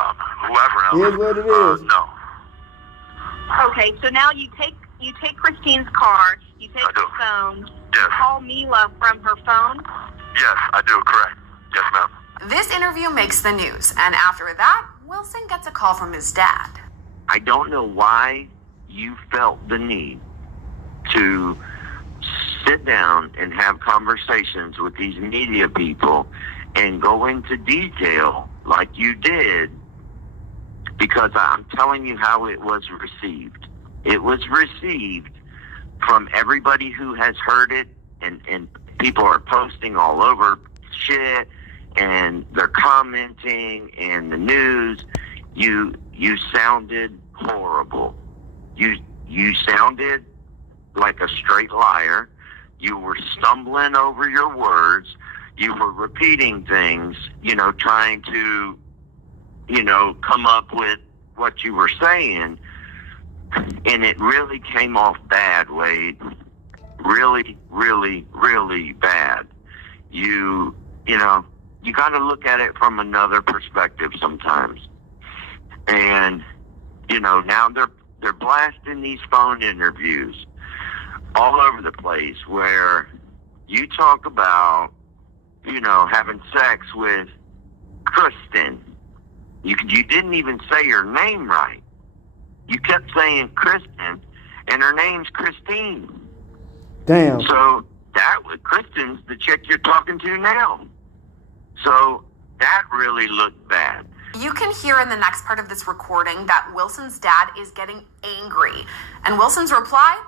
whoever else. It is what it is. No. Okay, so now you take Christine's car, you take her phone, you call Mila from her phone. Yes, I do. Correct. Yes, ma'am. This interview makes the news, and after that, Wilson gets a call from his dad. I don't know why you felt the need to sit down and have conversations with these media people and go into detail like you did, because I'm telling you how it was received. It was received from everybody who has heard it, and people are posting all over shit, and they're commenting in the news. You sounded horrible. You sounded like a straight liar. You were stumbling over your words. You were repeating things, trying to, come up with what you were saying. And it really came off bad, Wade. Really, really, really bad. You got to look at it from another perspective sometimes. And, now they're blasting these phone interviews all over the place where you talk about, having sex with Kristen. You didn't even say her name right. You kept saying Kristen, and her name's Christine. Damn. So Kristen's the chick you're talking to now. So that really looked bad. You can hear in the next part of this recording that Wilson's dad is getting angry. And Wilson's reply,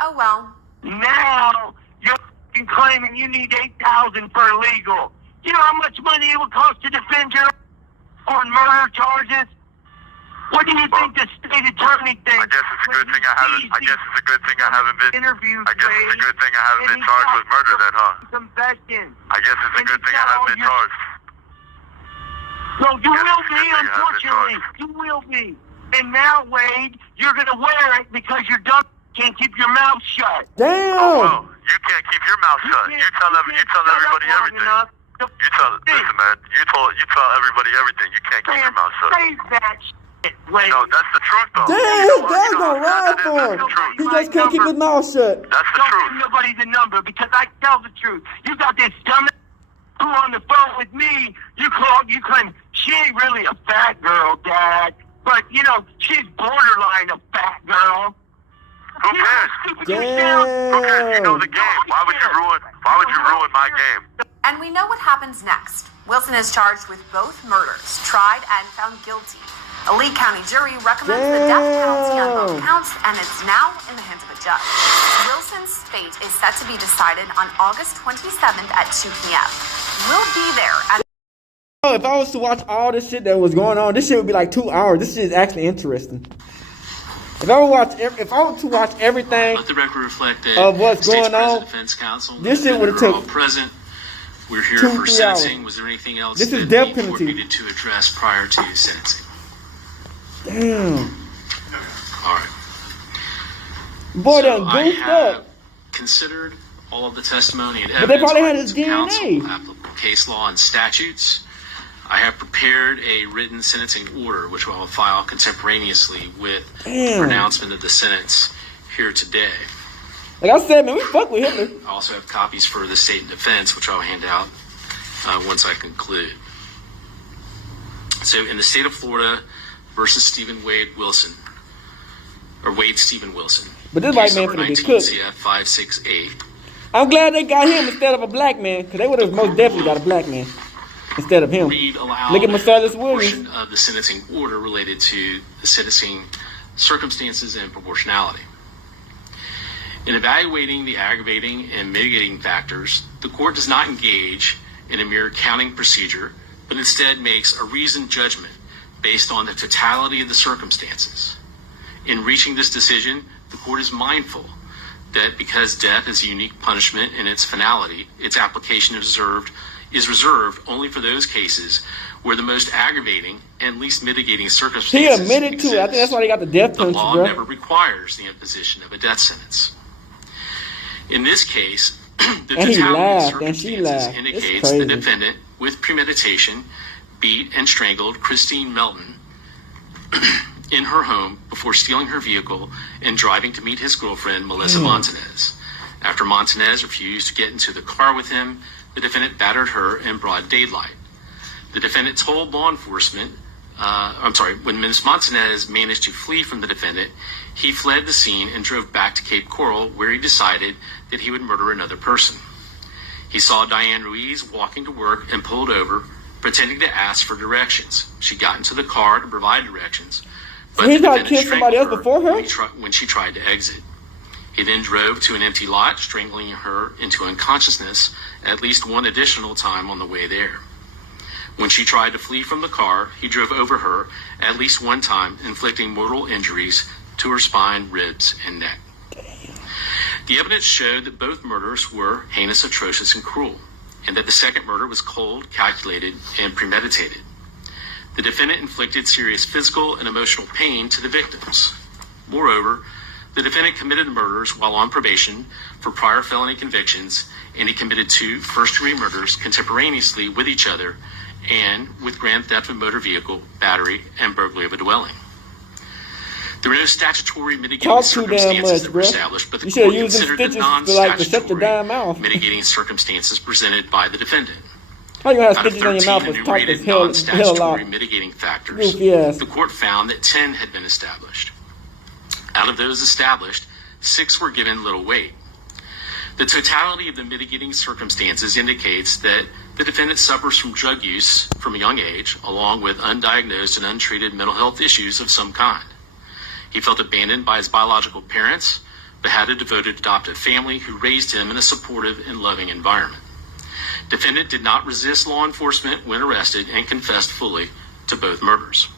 oh well. Now you're claiming you need $8,000 for legal. You know how much money it would cost to defend you on murder charges? What do you think the state attorney thinks? I guess it's a good thing I haven't been. Interviews. I guess it's a good thing I haven't been charged with murder then, huh? Confession. I guess it's a good thing I haven't been charged. No, you will be, unfortunately. You will be. And now, Wade, you're gonna wear it because your dumb can't keep your mouth shut. Damn. Oh, well, you can't keep your mouth shut. You tell everybody everything. Listen, man. You tell everybody everything. You can't keep your mouth shut. Say that shit, Wade. No, that's the truth, though. Damn, that's gonna ride for him. He just can't keep his mouth shut. That's the Don't truth. give nobody the number because I tell the truth. You got this dumb who on the phone with me. You claim she ain't really a fat girl, Dad. But, you know, she's borderline a fat girl. Who cares? Damn. Who cares? You know the game. Why would you ruin my game? And we know what happens next. Wilson is charged with both murders, tried and found guilty. A Lee County jury recommends the death penalty on both counts, and it's now in the hands of a judge. Wilson's fate is set to be decided on August 27th at 2 p.m. We'll be there at If I was to watch all this shit that was going on, this shit would be like 2 hours. This shit is actually interesting. If I were to watch everything Let the record reflect that of what's State's going on, Defense Counsel, this shit would have we're all took present. We're here 2-3 for sentencing. hours. Was there anything else This that is death the court penalty. needed to address prior to sentencing? Damn. All right. Boy, So done I goofed have up. considered all of the testimony and But they evidence, probably had arguments his of counsel, DNA. applicable case law and statutes. I have prepared a written sentencing order, which I will file contemporaneously with the Damn. pronouncement of the sentence here today. Like I said, man, we fuck with Hitler. I also have copies for the state and defense, which I'll hand out once I conclude. So, in the state of Florida versus Wade Stephen Wilson. But this case white man number finna get 19 cooked. CF 568. I'm glad they got him instead of a black man, because they would have most definitely got a black man instead of him. Read aloud Look at Marcellus a Williams. portion of the sentencing order related to the sentencing circumstances and proportionality. In evaluating the aggravating and mitigating factors, the court does not engage in a mere counting procedure, but instead makes a reasoned judgment based on the totality of the circumstances. In reaching this decision, the court is mindful that because death is a unique punishment in its finality, its application is reserved only for those cases where the most aggravating and least mitigating He circumstances admitted to it. I think that's why they got the death the penalty, law bro. never requires the imposition of a death sentence. In this case, the And he totality of laughed, and she circumstances laughed. It's indicates the crazy. defendant, with premeditation, beat and strangled Christine Melton in her home before stealing her vehicle and driving to meet his girlfriend, Melissa Montanez. After Montanez refused to get into the car with him, the defendant battered her in broad daylight. The defendant told law enforcement, when Ms. Montanez managed to flee from the defendant, he fled the scene and drove back to Cape Coral, where he decided that he would murder another person. He saw Diane Ruiz walking to work and pulled over, pretending to ask for directions. She got into the car to provide directions, but He the tried to defendant kill somebody else strangled before her? when she tried to exit. He then drove to an empty lot, strangling her into unconsciousness at least one additional time on the way there. When she tried to flee from the car, he drove over her at least one time, inflicting mortal injuries to her spine, ribs, and neck. The evidence showed that both murders were heinous, atrocious, and cruel, and that the second murder was cold, calculated, and premeditated. The defendant inflicted serious physical and emotional pain to the victims. Moreover, the defendant committed the murders while on probation for prior felony convictions, and he committed 2 first-degree murders contemporaneously with each other and with grand theft of a motor vehicle, battery, and burglary of a dwelling. There were no statutory mitigating Talk too damn circumstances much, that were bro. established, but the You should court use them considered the stitches to like to shut your damn non-statutory mouth. mitigating circumstances presented by the defendant. How you have Out of stitches on your mouth 13 and talk enumerated as hell a non-statutory lot? mitigating factors, Goofy ass. the court found that 10 had been established. Out of those established, 6 were given little weight. The totality of the mitigating circumstances indicates that the defendant suffers from drug use from a young age, along with undiagnosed and untreated mental health issues of some kind. He felt abandoned by his biological parents, but had a devoted adoptive family who raised him in a supportive and loving environment. Defendant did not resist law enforcement when arrested and confessed fully to both murders.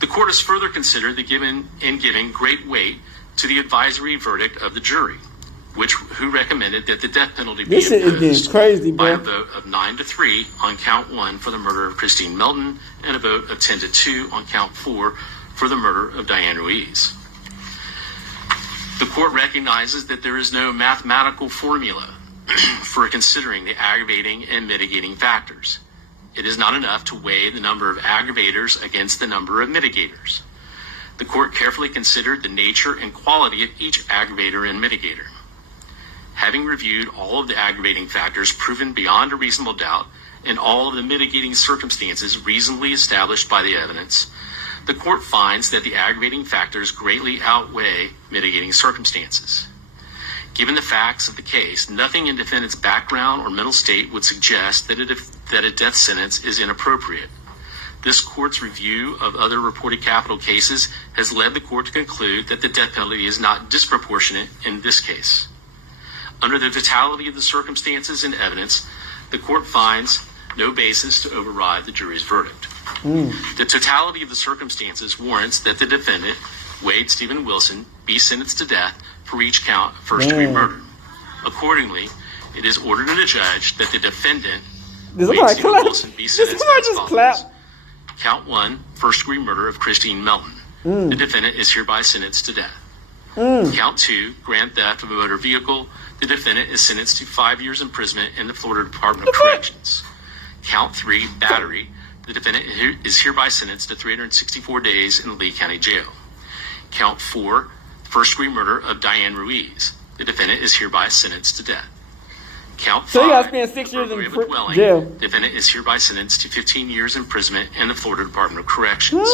The court has further considered giving great weight to the advisory verdict of the jury, who recommended that the death penalty be this shit is imposed getting crazy, by a bro. vote of 9-3 on count 1 for the murder of Christine Melton and a vote of 10-2 on count 4 for the murder of Diane Ruiz. The court recognizes that there is no mathematical formula for considering the aggravating and mitigating factors. It is not enough to weigh the number of aggravators against the number of mitigators. The court carefully considered the nature and quality of each aggravator and mitigator. Having reviewed all of the aggravating factors proven beyond a reasonable doubt and all of the mitigating circumstances reasonably established by the evidence, the court finds that the aggravating factors greatly outweigh mitigating circumstances. Given the facts of the case, nothing in defendant's background or mental state would suggest that a death sentence is inappropriate. This court's review of other reported capital cases has led the court to conclude that the death penalty is not disproportionate in this case. Under the totality of the circumstances and evidence, the court finds no basis to override the jury's verdict. The totality of the circumstances warrants that the defendant, Wade Stephen Wilson, be sentenced to death for each count of first-degree murder. Accordingly, it is ordered in the judge that the defendant, Wade Stephen Wilson, be sentenced as follows. Count 1, first-degree murder of Christine Melton. The defendant is hereby sentenced to death. Count 2, grand theft of a motor vehicle. The defendant is sentenced to 5 years imprisonment in the Florida Department of Corrections. Count 3, battery. The defendant is hereby sentenced to 364 days in the Lee County Jail. Count 4, first-degree murder of Diane Ruiz. The defendant is hereby sentenced to death. Count 5, spend 6 years in jail. Defendant is hereby sentenced to 15 years imprisonment in the Florida Department of Corrections.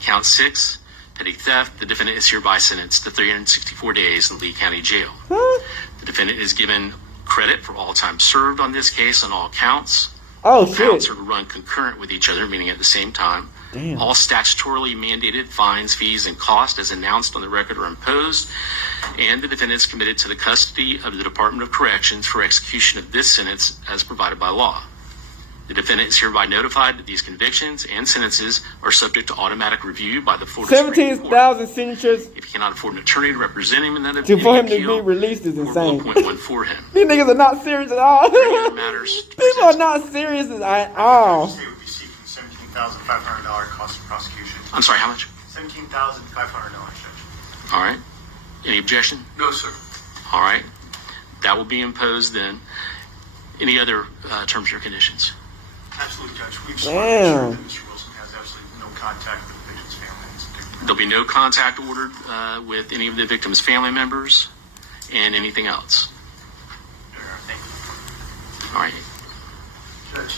Count 6, petty theft. The defendant is hereby sentenced to 364 days in Lee County Jail. The defendant is given credit for all time served on this case on all counts. Counts are to run concurrent with each other, meaning at the same time. Damn. All statutorily mandated fines, fees, and costs as announced on the record are imposed, and the defendant is committed to the custody of the Department of Corrections for execution of this sentence as provided by law. The defendant is hereby notified that these convictions and sentences are subject to automatic review by the Florida Supreme Court. 17,000 signatures. If he cannot afford an attorney to represent him in that for him to be released is insane. Will appoint one for him. These niggas are not serious at all. Matters People are not serious at all. The state would be seeking $17,500 cost of prosecution. I'm sorry, how much? $17,500, Judge. All right. Any objection? No, sir. All right. That will be imposed then. Any other terms or conditions? Absolutely, Judge. We've sworn to ensure that Mr. Wilson has absolutely no contact with the victim's family. There'll be no contact ordered with any of the victim's family members and anything else. Thank you. All right. Judge,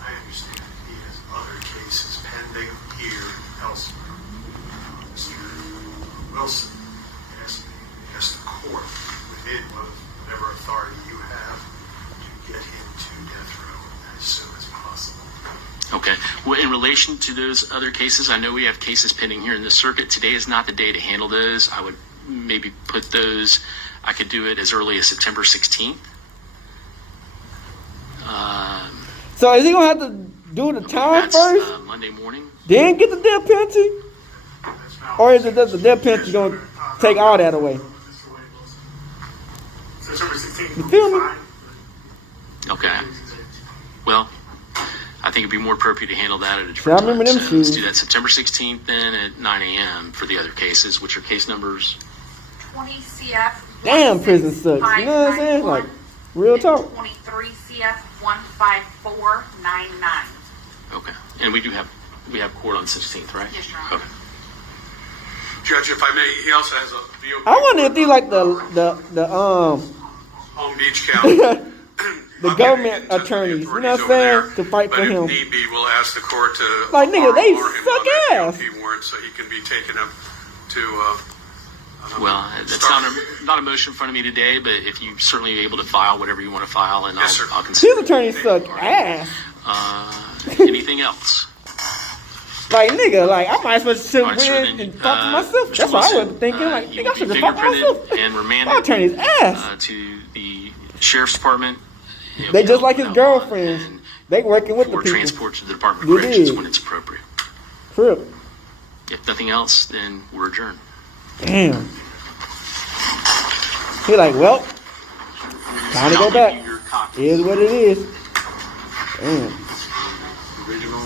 I understand he has other cases pending here elsewhere. Mr. Wilson asked the court, within whatever authority you have, to get him to death row as soon as possible. Okay. Well, in relation to those other cases, I know we have cases pending here in the circuit. Today is not the day to handle those. I would maybe put those, I could do it as early as September 16th. So is he going to have to do the time first? Monday morning. Then get the death penalty? Or is it that the death penalty going to take all that away? You feel me? Okay. Well, I think it'd be more appropriate to handle that at a I different remember time. them So shoes. let's do that September 16th then at 9 a.m. for the other cases, which are case numbers. 20 CF. Damn, prison sucks. You know what I'm saying? Like, real talk. 23 CF 15499. Okay. And we have court on the 16th, right? Yes, Your Honor. Okay. Judge, if I may, he also has a VOP. I wonder if they like the Palm Beach County. the government attorneys, you know what I'm saying, to fight for him. If need be, we'll ask the court to Like, nigga, they bar him suck on that ass. VOP warrant so he can be taken up to. Well, that's not a motion in front of me today, but if you certainly are able to file whatever you want to file, and I'll consider. His attorneys suck ass. Anything else? Like, nigga, like, I might as well sit and talk to myself. That's what I was thinking. Like, nigga, I should just talk to myself. And remanded My attorney's ass. to the sheriff's department. They just like his girlfriends. They working with the or people. transport to the Department of Corrections when it's appropriate. Crip. If nothing else, then we're adjourned. Damn. He like, well, time to go back. It is what it is. Damn. Original.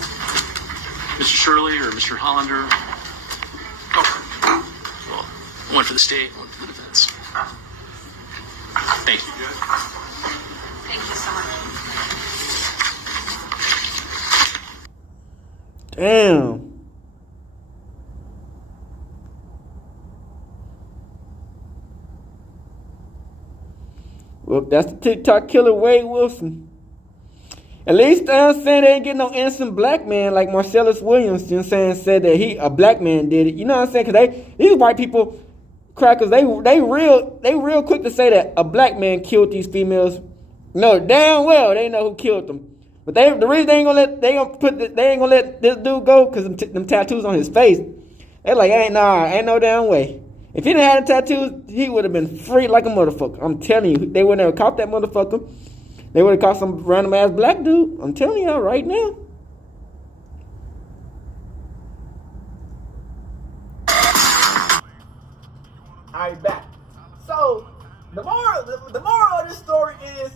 Mr. Shirley or Mr. Hollander? Oh. Well, one for the state, one for the defense. Thank you. Thank you so much. Damn. Well, that's the TikTok killer Wade Wilson. At least I'm saying they ain't getting no innocent black man like Marcellus Williams, you know what I'm saying, said that a black man did it. You know what I'm saying? Because these white people, crackers, they real quick to say that a black man killed these females. No, damn well they know who killed them. But the reason they ain't gonna let this dude go because them tattoos on his face. They're like, ain't no damn way. If he didn't have the tattoos, he would have been free like a motherfucker. I'm telling you, they would never caught that motherfucker. They would have caught some random ass black dude. I'm telling y'all right now. Alright, back. So the moral of this story is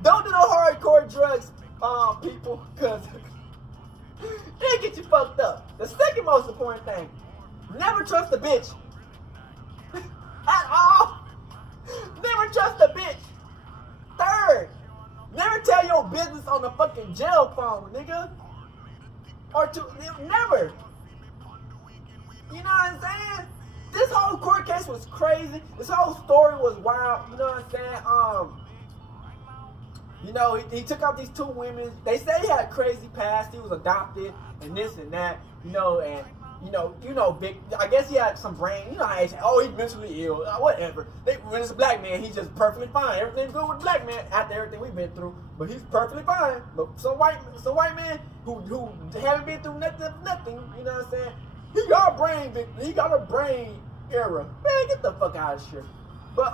don't do no hardcore drugs, people, because they get you fucked up. The second most important thing, never trust a bitch. At all. Never trust a bitch. Third, never tell your business on the fucking jail phone, nigga. Never. You know what I'm saying? This whole court case was crazy. This whole story was wild. You know what I'm saying? You know, he took out these two women. They say he had a crazy past. He was adopted and this and that. You know, and big. I guess he had some brain. You know how they say, oh, he's mentally ill. Whatever. When it's a black man, he's just perfectly fine. Everything's good with a black man after everything we've been through. But he's perfectly fine. But some white man who haven't been through nothing. You know what I'm saying? He got a brain error. Man, get the fuck out of here. But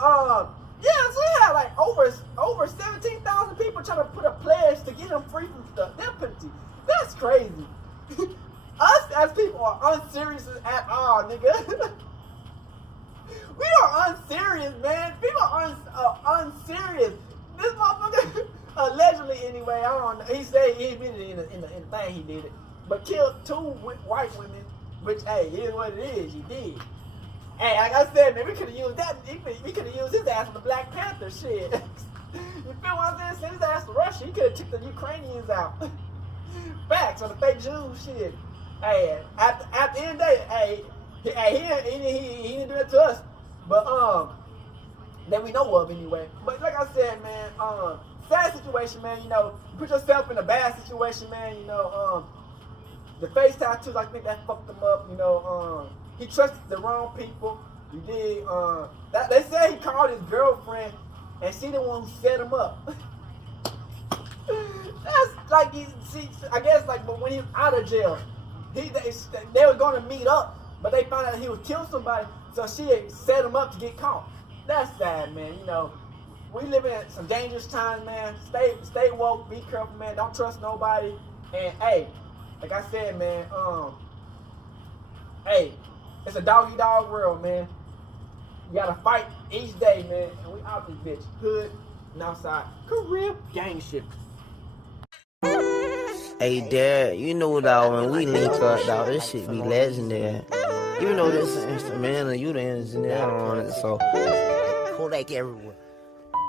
yeah, so he had like over 17,000 people trying to put a pledge to get him free from the death penalty. That's crazy. Us as people are unserious at all, nigga. We are unserious, man. People are unserious. This motherfucker, allegedly anyway, I don't know. He said he admitted it in the thing he did it, but killed two white women, which, hey, it is what it is. He did. Hey, like I said, man, we could have used that. We could have used his ass for the Black Panther shit. You feel what I'm saying? Send his ass to Russia. He could have took the Ukrainians out. Facts on the fake Jews shit. Hey, at the end of the day, he didn't do it to us, but that we know of anyway. But like I said, man, sad situation, man. You know, you put yourself in a bad situation, man. You know, the face tattoos, I think that fucked him up. You know, he trusted the wrong people. He did. They say he called his girlfriend, and she the one who set him up. That's like I guess like, but when he was out of jail. They were going to meet up, but they found out he would kill somebody, so she had set him up to get caught. That's sad, man. You know, we live in some dangerous times, man. Stay woke, be careful, man. Don't trust nobody. And hey, like I said, man, hey, it's a dog-eat-dog world, man. You gotta fight each day, man. And we out this bitch, hood and outside. Carib gang shit. Hey, Dad, you know, dog, when we link up, dog, this shit be legendary. Even though this is instrumental, you the engineer on it, so Kodak everywhere.